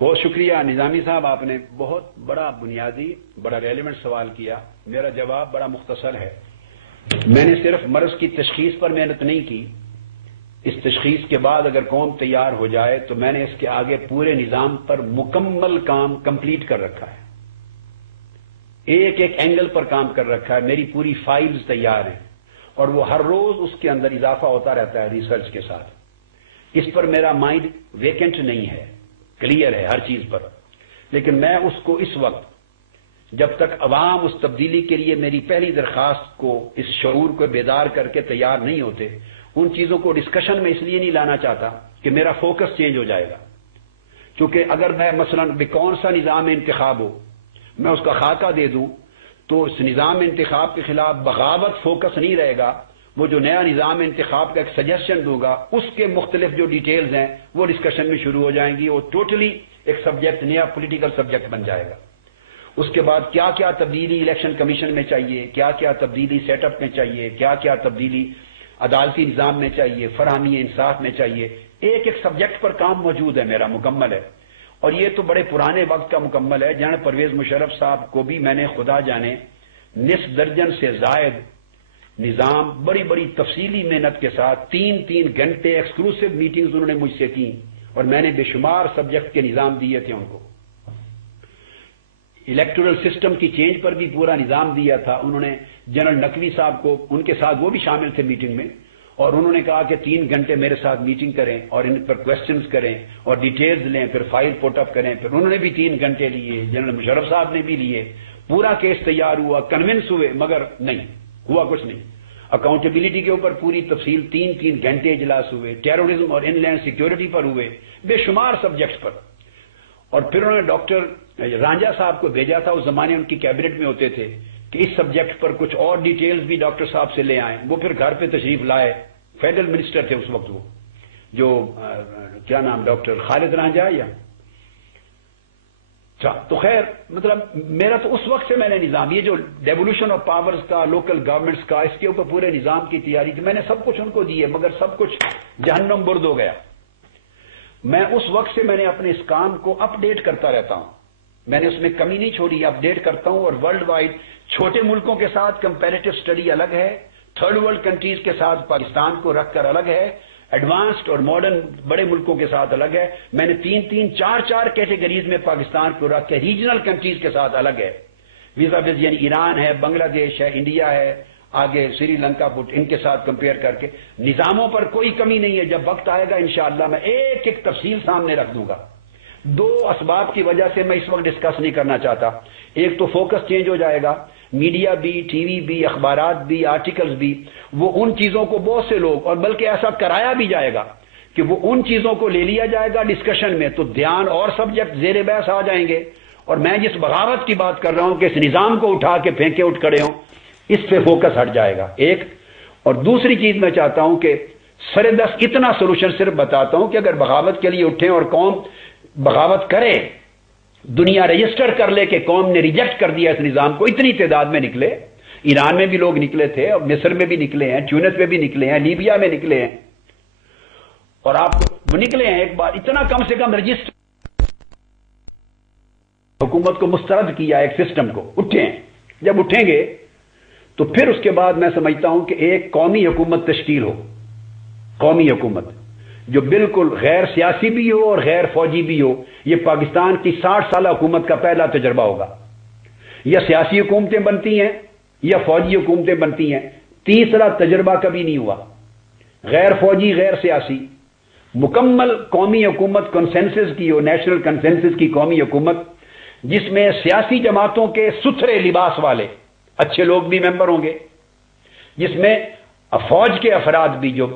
بہت شکریہ نظامی صاحب، آپ نے بہت بڑا بنیادی بڑا ریلیونٹ سوال کیا۔ میرا جواب بڑا مختصر ہے۔ میں نے صرف مرض کی تشخیص پر محنت نہیں کی، اس تشخیص کے بعد اگر قوم تیار ہو جائے تو میں نے اس کے آگے پورے نظام پر مکمل کام کمپلیٹ کر رکھا ہے، ایک ایک اینگل پر کام کر رکھا ہے، میری پوری فائلز تیار ہیں اور وہ ہر روز اس کے اندر اضافہ ہوتا رہتا ہے ریسرچ کے ساتھ۔ اس پر میرا مائنڈ ویکنٹ نہیں ہے، کلیئر ہے ہر چیز پر، لیکن میں اس کو اس وقت جب تک عوام اس تبدیلی کے لیے میری پہلی درخواست کو، اس شعور کو بیدار کر کے تیار نہیں ہوتے، ان چیزوں کو ڈسکشن میں اس لیے نہیں لانا چاہتا کہ میرا فوکس چینج ہو جائے گا۔ کیونکہ اگر میں مثلاً کون سا نظام انتخاب ہو میں اس کا خاکہ دے دوں تو اس نظام انتخاب کے خلاف بغاوت فوکس نہیں رہے گا، وہ جو نیا نظام انتخاب کا ایک سجیشن دوں گا اس کے مختلف جو ڈیٹیلز ہیں وہ ڈسکشن میں شروع ہو جائیں گی، وہ ٹوٹلی ایک سبجیکٹ نیا پولیٹیکل سبجیکٹ بن جائے گا۔ اس کے بعد کیا کیا تبدیلی الیکشن کمیشن میں چاہیے، کیا کیا تبدیلی سیٹ اپ میں چاہیے، کیا کیا تبدیلی عدالتی نظام میں چاہیے، فراہمی انصاف میں چاہیے، ایک ایک سبجیکٹ پر کام موجود ہے میرا، مکمل ہے۔ اور یہ تو بڑے پرانے وقت کا مکمل ہے۔ جنرل پرویز مشرف صاحب کو بھی میں نے خدا جانے نصف درجن سے زائد نظام بڑی بڑی تفصیلی محنت کے ساتھ 3 گھنٹے ایکسکلوسیو میٹنگز انہوں نے مجھ سے کی اور میں نے بے شمار سبجیکٹ کے نظام دیے تھے ان کو۔ الیکٹورل سسٹم کی چینج پر بھی پورا نظام دیا تھا انہوں نے جنرل نقوی صاحب کو، ان کے ساتھ وہ بھی شامل تھے میٹنگ میں، اور انہوں نے کہا کہ 3 گھنٹے میرے ساتھ میٹنگ کریں اور ان پر کوشچنز کریں اور ڈیٹیلز لیں، پھر فائل پٹ اپ کریں۔ پھر انہوں نے بھی 3 گھنٹے لیے، جنرل مشرف صاحب نے بھی لیے، پورا کیس تیار ہوا، کنونس ہوئے، مگر نہیں ہوا کچھ نہیں۔ اکاؤنٹیبلٹی کے اوپر پوری تفصیل 3 گھنٹے اجلاس ہوئے، ٹیررزم اور ان لینڈ سیکیورٹی پر ہوئے، بے شمار سبجیکٹس پر۔ اور پھر انہوں نے ڈاکٹر رانجھا صاحب کو بھیجا تھا، اس زمانے ان کی کیبنٹ میں ہوتے تھے، کہ اس سبجیکٹ پر کچھ اور ڈیٹیلز بھی ڈاکٹر صاحب سے لے آئیں۔ وہ پھر گھر پہ تشریف لائے، فیڈرل منسٹر تھے اس وقت، وہ جو کیا نام ڈاکٹر خالد رانجھا یا تو خیر مطلب میرا تو اس وقت سے میں نے نظام، یہ جو ڈیولیوشن آف پاورز کا، لوکل گورنمنٹس کا، اس کے اوپر پورے نظام کی تیاری تھی، میں نے سب کچھ ان کو دیے، مگر سب کچھ جہنم برد ہو گیا۔ میں اس وقت سے میں نے اپنے اس کام کو اپ ڈیٹ کرتا رہتا ہوں، میں نے اس میں کمی نہیں چھوڑی، اپ ڈیٹ کرتا ہوں۔ اور ورلڈ وائڈ چھوٹے ملکوں کے ساتھ کمپیریٹو اسٹڈی الگ ہے، تھرڈ ورلڈ کنٹریز کے ساتھ پاکستان کو رکھ کر الگ ہے، ایڈوانسڈ اور ماڈرن بڑے ملکوں کے ساتھ الگ ہے۔ میں نے 3 کیٹیگریز میں پاکستان کو رکھ کے ریجنل کنٹریز کے ساتھ الگ ہے، ویزا ویز، یعنی ایران ہے، بنگلہ دیش ہے، انڈیا ہے، آگے سری لنکا پٹ، ان کے ساتھ کمپیئر کر کے نظاموں پر کوئی کمی نہیں ہے۔ جب وقت آئے گا انشاءاللہ میں ایک ایک تفصیل سامنے رکھ دوں گا۔ 2 اسباب کی وجہ سے میں اس وقت ڈسکس نہیں کرنا چاہتا، ایک تو فوکس چینج ہو جائے گا، میڈیا بھی، ٹی وی بھی، اخبارات بھی، آرٹیکلز بھی، وہ ان چیزوں کو بہت سے لوگ، اور بلکہ ایسا کرایا بھی جائے گا کہ وہ ان چیزوں کو لے لیا جائے گا ڈسکشن میں، تو دھیان اور سبجیکٹ زیر بحث آ جائیں گے۔ اور میں جس بغاوت کی بات کر رہا ہوں کہ اس نظام کو اٹھا کے پھینکے اٹھ کھڑے ہوں، اس پہ فوکس ہٹ جائے گا ایک۔ اور دوسری چیز میں چاہتا ہوں کہ سردست اتنا سولوشن صرف بتاتا ہوں کہ اگر بغاوت کے لیے اٹھیں اور قوم بغاوت کرے، دنیا رجسٹر کر لے کہ قوم نے ریجیکٹ کر دیا اس نظام کو، اتنی تعداد میں نکلے، ایران میں بھی لوگ نکلے تھے اور مصر میں بھی نکلے ہیں، ٹیونس میں بھی نکلے ہیں، لیبیا میں نکلے ہیں، اور آپ وہ نکلے ہیں ایک بار، اتنا کم سے کم رجسٹر حکومت کو مسترد کیا ایک سسٹم کو، اٹھے ہیں۔ جب اٹھیں گے تو پھر اس کے بعد میں سمجھتا ہوں کہ ایک قومی حکومت تشکیل ہو، قومی حکومت جو بالکل غیر سیاسی بھی ہو اور غیر فوجی بھی ہو۔ یہ پاکستان کی 60 سالہ حکومت کا پہلا تجربہ ہوگا، یا سیاسی حکومتیں بنتی ہیں یا فوجی حکومتیں بنتی ہیں، تیسرا تجربہ کبھی نہیں ہوا۔ غیر فوجی، غیر سیاسی، مکمل قومی حکومت کنسنسس کی ہو، نیشنل کنسنسس کی قومی حکومت، جس میں سیاسی جماعتوں کے ستھرے لباس والے اچھے لوگ بھی ممبر ہوں گے، جس میں فوج کے افراد بھی جو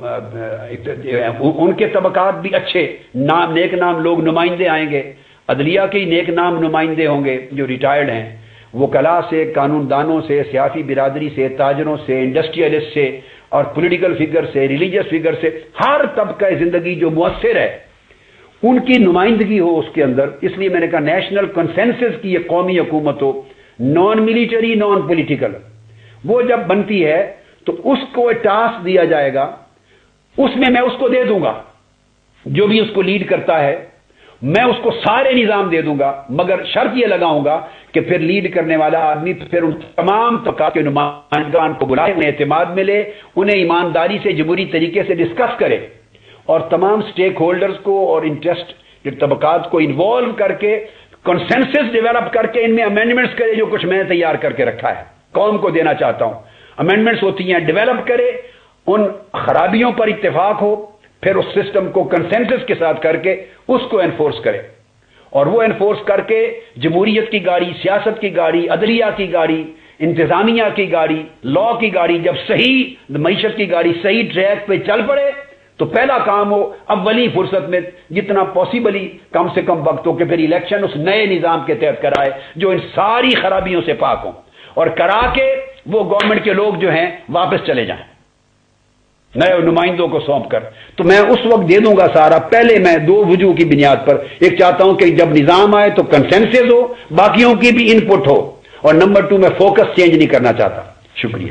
ان کے طبقات بھی اچھے نام، نیک نام لوگ نمائندے آئیں گے، عدلیہ کے نیک نام نمائندے ہوں گے جو ریٹائرڈ ہیں، وکلاء سے، قانون دانوں سے، سیاسی برادری سے، تاجروں سے، انڈسٹریلسٹ سے، اور پولیٹیکل فگر سے، ریلیجیس فگر سے، ہر طبقہ زندگی جو مؤثر ہے ان کی نمائندگی ہو اس کے اندر۔ اس لیے میں نے کہا نیشنل کنسنسس کی یہ قومی حکومت ہو، نان ملیٹری، نان پولیٹیکل۔ وہ جب بنتی ہے تو اس کو ٹاسک دیا جائے گا، اس میں اس کو دے دوں گا جو بھی اس کو لیڈ کرتا ہے، میں اس کو سارے نظام دے دوں گا، مگر شرط یہ لگاؤں گا کہ پھر لیڈ کرنے والا آدمی پھر ان تمام طبقات کے نمائندگان کو بلائے، انہیں اعتماد ملے، انہیں ایمانداری سے جمہوری طریقے سے ڈسکس کرے، اور تمام سٹیک ہولڈرز کو اور انٹرسٹ طبقات کو انوالو کر کے کنسنسس ڈیولپ کر کے ان میں امینڈمنٹس کرے، جو کچھ میں تیار کر کے رکھا ہے قوم کو دینا چاہتا ہوں۔ امینڈمنٹس ہوتی ہیں ڈیولپ کرے، ان خرابیوں پر اتفاق ہو، پھر اس سسٹم کو کنسنسس کے ساتھ کر کے اس کو انفورس کرے، اور وہ انفورس کر کے جمہوریت کی گاڑی، سیاست کی گاڑی، عدلیہ کی گاڑی، انتظامیہ کی گاڑی، لا کی گاڑی جب صحیح، معیشت کی گاڑی صحیح ٹریک پہ چل پڑے تو پہلا کام ہو اولی فرصت میں جتنا پاسبلی کم سے کم وقت ہو کہ پھر الیکشن اس نئے نظام کے تحت کرائے جو ان ساری خرابیوں سے پاک ہوں، اور کرا کے وہ گورنمنٹ کے لوگ جو ہیں واپس چلے جائیں نئے نمائندوں کو سونپ کر۔ تو میں اس وقت دے دوں گا سارا۔ پہلے میں دو وجوہ کی بنیاد پر، ایک چاہتا ہوں کہ جب نظام آئے تو کنسنسس ہو، باقیوں کی بھی ان پٹ ہو، اور نمبر 2 میں فوکس چینج نہیں کرنا چاہتا۔ شکریہ۔